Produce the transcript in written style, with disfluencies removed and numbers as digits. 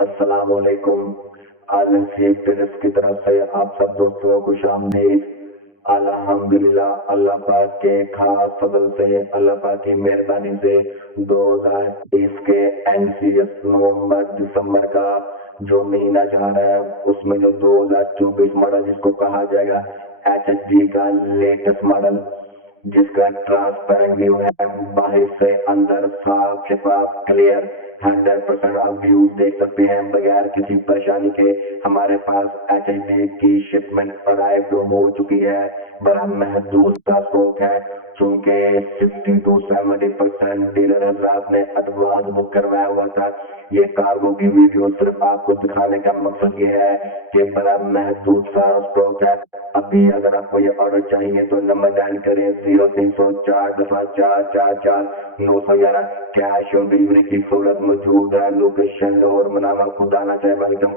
अस्सलाम वालेकुम। आलसी फिल्म्स की तरफ से आप सब दोस्तों को खुशामदीद। अल्हम्दुलिल्लाह, अल्लाह पाक के खास फजल से, अल्लाह पाक की मेहरबानी से 2020 के एनसीएस नवंबर दिसंबर का जो महीना जा रहा है, उसमें जो 2024 मॉडल जिसको कहा जाएगा एचएचडी का लेटेस्ट मॉडल, जिसका ट्रांसपेरेंट व्यू है, बाहर से अंदर साफ शफाफ क्लियर 100% आप व्यू देख सकते हैं बगैर किसी परेशानी के। हमारे पास एचएचडी की शिपमेंट अराइव हो चुकी है। बड़ा महदूद सा स्टॉक है, चूंकि 60 to 70% डीलर हजरात ने एडवांस बुक करवाया हुआ था। ये कार्गो की वीडियो सिर्फ आपको दिखाने का मकसद ये है कि बड़ा महदूद सा स्टॉक है। अभी अगर आपको ये ऑर्डर चाहिए तो नंबर डायल करें 0304 कैश ऑन डिलीवरी की सहूलत मौजूद है। लोकेशन और मनामा खुदाना चाहे वेलकम।